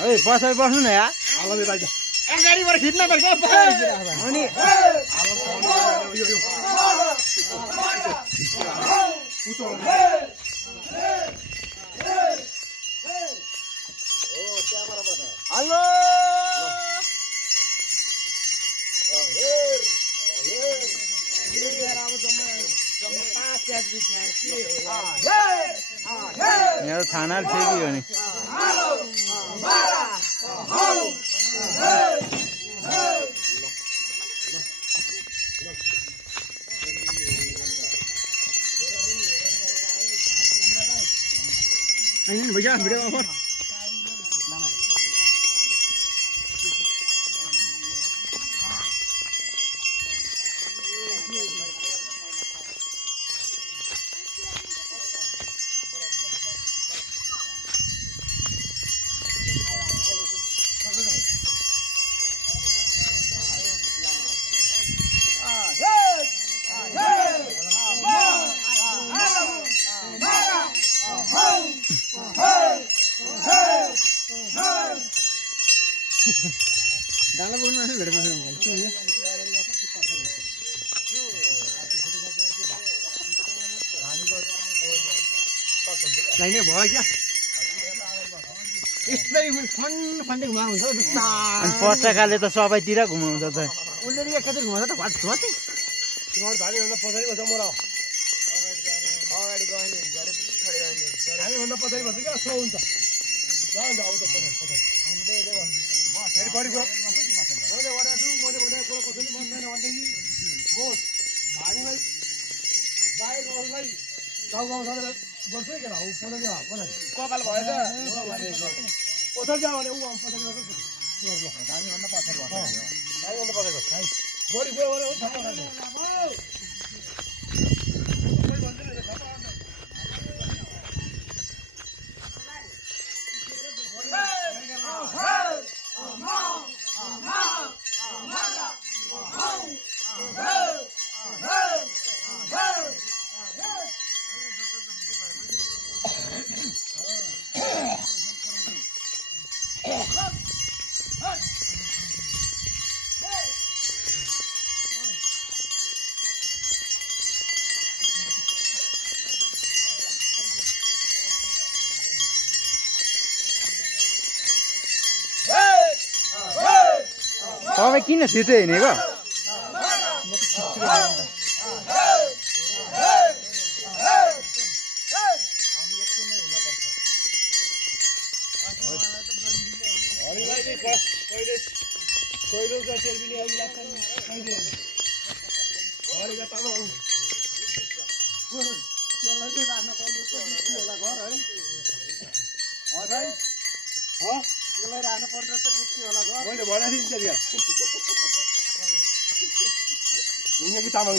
है पछाडि बस्नु न यार अगाडिबाट खिच्न त अनि हेलो यहाँ थाना ठेकी हो नि भैया भिडियो डाला बोल्नु भने भेट बसेर भन्छु नि लाइनै भयो क्या यस्तै फन्डे घुमाएको हुन्छ अनि पटकाले त सबैतिर घुमाउँछ त उसले एकैचोटि घुमाउँछ त भात भात तिमीहरू धानीभन्दा पछाडि बस्छ म र अगाडि गयो नि हामीभन्दा पछाडि बस्छ क्या स्लो हुन्छ जान्छ आउ त पछाडि फेरि बढी मैले भनेको छु मैले भनेको कुरो कसैले मान्दैन भनेदेखि म धानीलाई बाहेक अरूलाई गाउँ गाउँ सबै गर्छु है किन कपाल भयो त पछाडि जाऊ भने ऊ पछाडि धानीभन्दा पछाडि धानीभन्दा पछाडि बढी गयो भने तपाईँ किन छिटो हिँडेको मैले भनेको थिएँ नि कि तामाङ